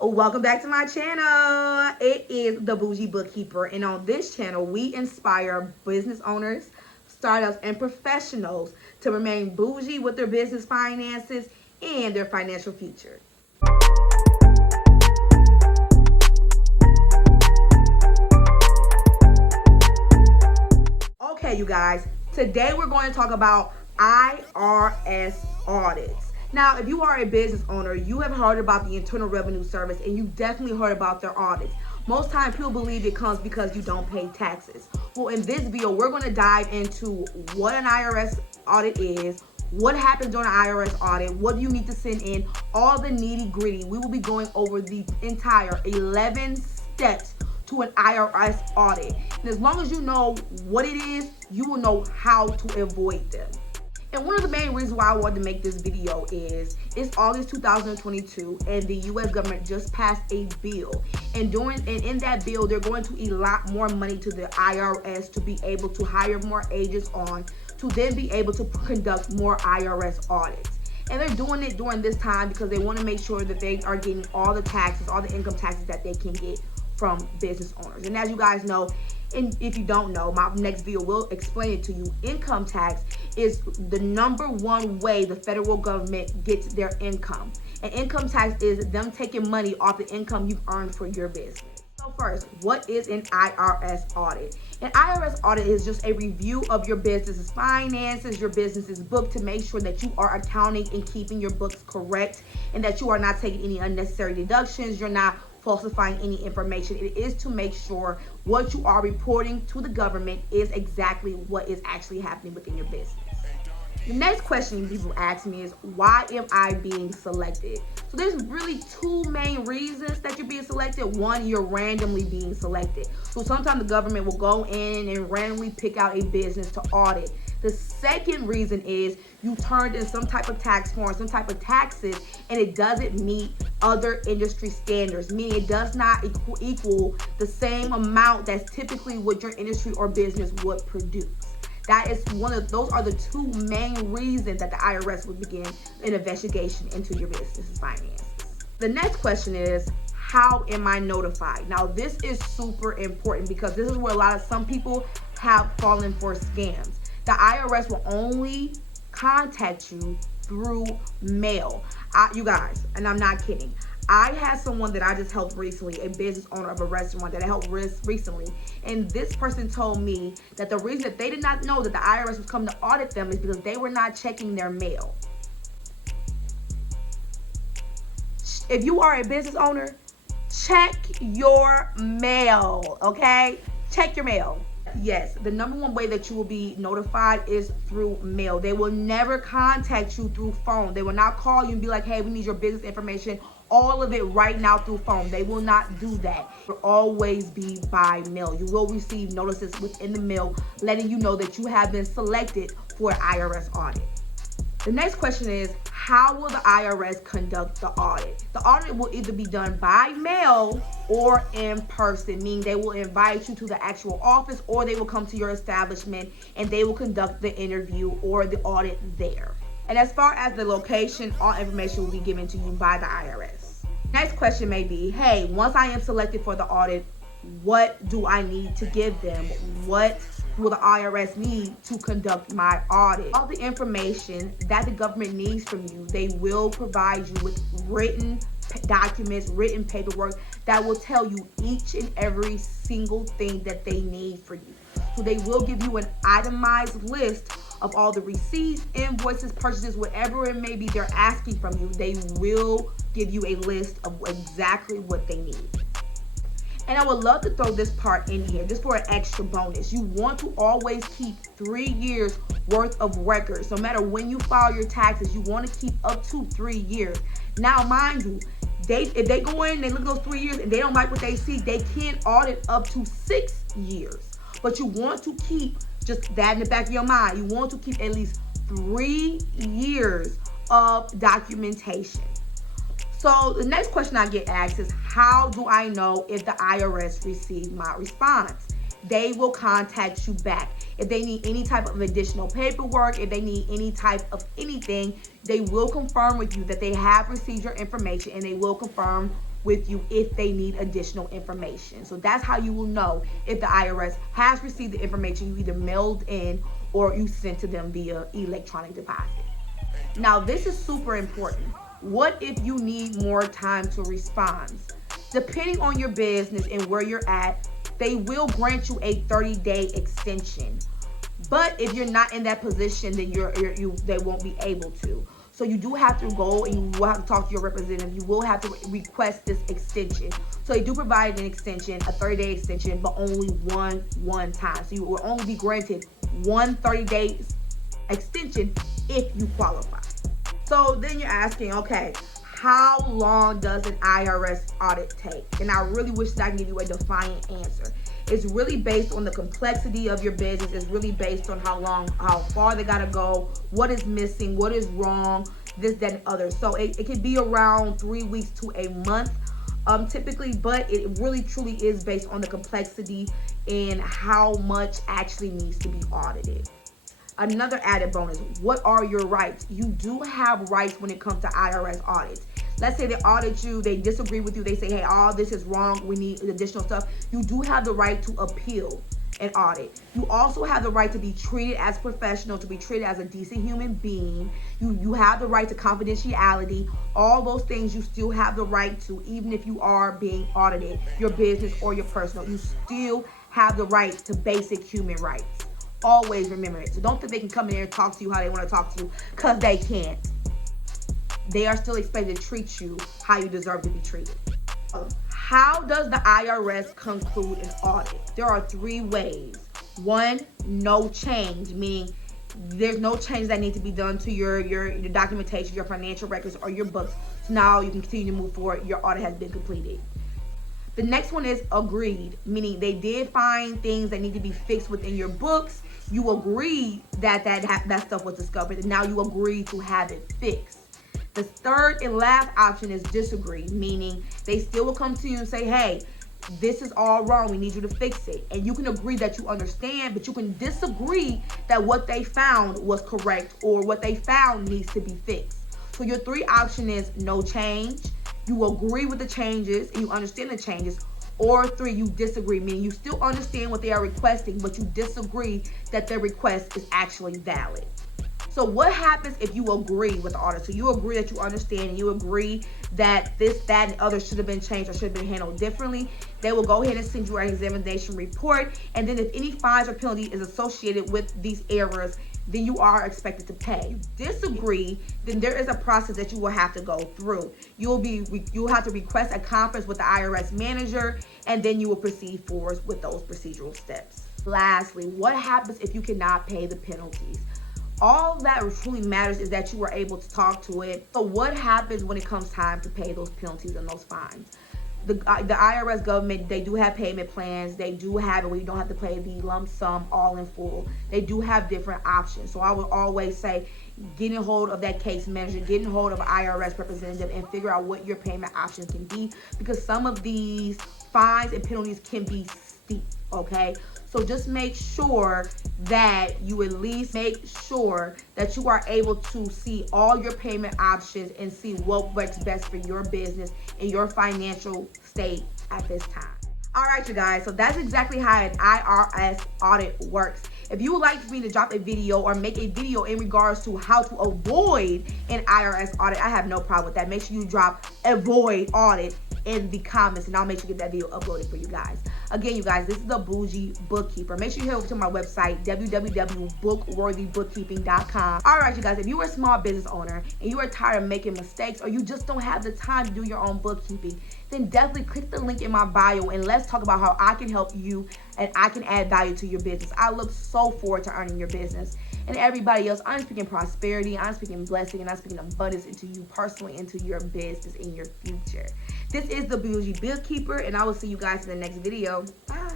Welcome back to my channel. It is the Boujee Bookkeeper, and on this channel we inspire business owners, startups, and professionals to remain bougie with their business finances and their financial future. Okay, you guys, today we're going to talk about IRS audits. Now, if you are a business owner, you have heard about the Internal Revenue Service, and you definitely heard about their audits. Most times people believe it comes because you don't pay taxes. Well, in this video, we're going to dive into what an IRS audit is, what happens during an IRS audit, what do you need to send in, all the nitty gritty. We will be going over the entire 11 steps to an IRS audit. And as long as you know what it is, you will know how to avoid them. And one of the main reasons why I wanted to make this video is it's August 2022 and the US government just passed a bill. And in that bill, they're going to allot more money to the IRS to be able to hire more agents on, to then be able to conduct more IRS audits. And they're doing it during this time because they want to make sure that they are getting all the taxes, all the income taxes that they can get from business owners. And as you guys know, and if you don't know, my next video will explain it to you. Income tax is the number one way the federal government gets their income. And income tax is them taking money off the income you've earned for your business. So first, what is an IRS audit? An IRS audit is just a review of your business's finances, your business's book, to make sure that you are accounting and keeping your books correct and that you are not taking any unnecessary deductions, you're not falsifying any information. It is to make sure what you are reporting to the government is exactly what is actually happening within your business. The next question people ask me is, why am I being selected? So there's really two main reasons that you're being selected. One, you're randomly being selected. So sometimes the government will go in and randomly pick out a business to audit. The second reason is you turned in some type of tax form, some type of taxes, and it doesn't meet other industry standards, meaning it does not equal the same amount that's typically what your industry or business would produce. That is those are the two main reasons that the IRS would begin an investigation into your business's finances. The next question is, how am I notified? Now, this is super important because this is where some people have fallen for scams. The IRS will only contact you through mail. You guys, and I'm not kidding. I had someone that I just helped recently, a business owner of a restaurant that I helped recently, and this person told me that the reason that they did not know that the IRS was coming to audit them is because they were not checking their mail. If you are a business owner, check your mail, okay? Check your mail. Yes, the number one way that you will be notified is through mail. They will never contact you through phone. They will not call you and be like, hey, we need your business information, all of it right now through phone. They will not do that. It will always be by mail. You will receive notices within the mail letting you know that you have been selected for an IRS audit. The next question is, how will the IRS conduct the audit? The audit will either be done by mail or in person, meaning they will invite you to the actual office, or they will come to your establishment and they will conduct the interview or the audit there. And as far as the location, all information will be given to you by the IRS. Next question may be, hey, once I am selected for the audit, what do I need to give them? What will the IRS need to conduct my audit? All the information that the government needs from you, they will provide you with written documents, written paperwork that will tell you each and every single thing that they need for you. So they will give you an itemized list of all the receipts, invoices, purchases, whatever it may be they're asking from you. They will give you a list of exactly what they need. And I would love to throw this part in here just for an extra bonus. You want to always keep 3 years worth of records. No matter when you file your taxes, you want to keep up to 3 years. Now, mind you, if they go in, they look at those 3 years and they don't like what they see, they can audit up to 6 years. But you want to keep just that in the back of your mind. You want to keep at least 3 years of documentation. So the next question I get asked is, how do I know if the IRS received my response? They will contact you back. If they need any type of additional paperwork, if they need any type of anything, they will confirm with you that they have received your information, and they will confirm with you if they need additional information. So that's how you will know if the IRS has received the information you either mailed in or you sent to them via electronic deposit. Now, this is super important. What if you need more time to respond? Depending on your business and where you're at, they will grant you a 30-day extension. But if you're not in that position, then they won't be able to. So you do have to go and you will have to talk to your representative. You will have to request this extension. So they do provide an extension, a 30-day extension, but only one time. So you will only be granted one 30-day extension if you qualify. So then you're asking, okay, how long does an IRS audit take? And I really wish that I can give you a defiant answer. It's really based on the complexity of your business. It's really based on how far they gotta go, what is missing, what is wrong, this, that, and other. So it can be around 3 weeks to a month, typically, but it really truly is based on the complexity and how much actually needs to be audited. Another added bonus, what are your rights? You do have rights when it comes to IRS audits. Let's say they audit you, they disagree with you, they say, hey, all this is wrong, we need additional stuff. You do have the right to appeal an audit. You also have the right to be treated as professional, to be treated as a decent human being. You have the right to confidentiality. All those things you still have the right to, even if you are being audited, your business or your personal. You still have the right to basic human rights. Always remember it. So don't think they can come in there and talk to you how they want to talk to you, because they can't. They are still expected to treat you how you deserve to be treated. How does the IRS conclude an audit? There are 3 ways. 1, no change, meaning there's no change that need to be done to your documentation, your financial records, or your books. So now you can continue to move forward. Your audit has been completed. The next one is agreed, meaning they did find things that need to be fixed within your books. You agreed that stuff was discovered, and now you agree to have it fixed. The third and last option is disagree, meaning they still will come to you and say, hey, this is all wrong, we need you to fix it. And you can agree that you understand, but you can disagree that what they found was correct or what they found needs to be fixed. So your 3 option is no change, you agree with the changes and you understand the changes, or 3, you disagree, meaning you still understand what they are requesting, but you disagree that their request is actually valid. So what happens if you agree with the audit? So you agree that you understand and you agree that this, that, and other should have been changed or should have been handled differently. They will go ahead and send you an examination report. And then if any fines or penalty is associated with these errors, then you are expected to pay. If you disagree, then there is a process that you will have to go through. You'll have to request a conference with the IRS manager, and then you will proceed forward with those procedural steps. Lastly, what happens if you cannot pay the penalties? All that truly matters is that you were able to talk to it. So what happens when it comes time to pay those penalties and those fines? The IRS government, they do have payment plans. They do have it where you don't have to pay the lump sum all in full. They do have different options. So I would always say, get in hold of that case manager, get in hold of an IRS representative, and figure out what your payment options can be, because some of these fines and penalties can be steep, okay? So just make sure that you at least make sure that you are able to see all your payment options and see what works best for your business and your financial state at this time. All right, you guys, so that's exactly how an IRS audit works. If you would like for me to drop a video or make a video in regards to how to avoid an IRS audit, I have no problem with that. Make sure you drop avoid audit in the comments, and I'll make sure to get that video uploaded for you guys. Again, you guys, this is the Boujee Bookkeeper. Make sure you head over to my website, www.bookworthybookkeeping.com. All right, you guys, if you are a small business owner and you are tired of making mistakes, or you just don't have the time to do your own bookkeeping, then definitely click the link in my bio and let's talk about how I can help you and I can add value to your business. I look so forward to earning your business. And everybody else, I'm speaking prosperity, I'm speaking blessing, and I'm speaking abundance into you personally, into your business, in your future. This is the Boujee Bookkeeper, and I will see you guys in the next video. Bye.